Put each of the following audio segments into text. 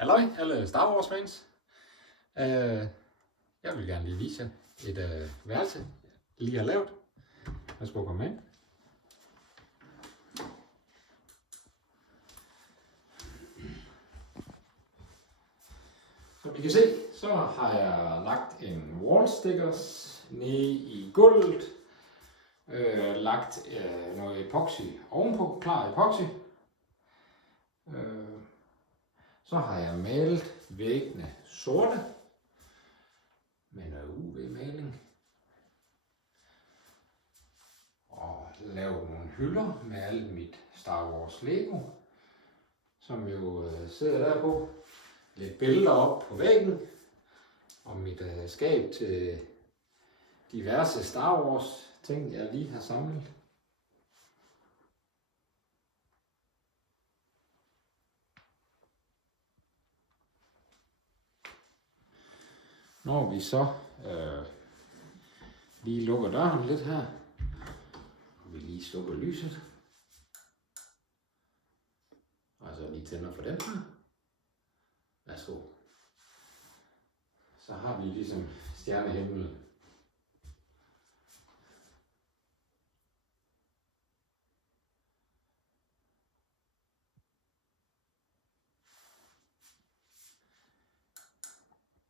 Halløj, alle Star Wars fans. Jeg vil gerne lige vise jer et værelse, jeg lige har lavet. Værsgo at komme ind. Som I kan se, så har jeg lagt en wall stickers nede i gulvet. Lagt noget epoxy ovenpå, klar epoxy. Så har jeg malet væggene sorte med noget UV-maling. Og lavet nogle hylder med alt mit Star Wars Lego, som jo sidder der på. Lidt billeder op på væggen og mit skab til diverse Star Wars ting, jeg lige har samlet. Når vi så lige lukker døren lidt her, og vi lige slukker lyset, og så lige tænder for den her. Værsgo. Så har vi ligesom stjernehimmel.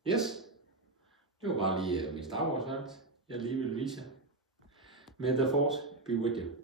Yes. Det var bare lige mit Star Wars værelse, jeg lige ville vise jer. May the Force be with you.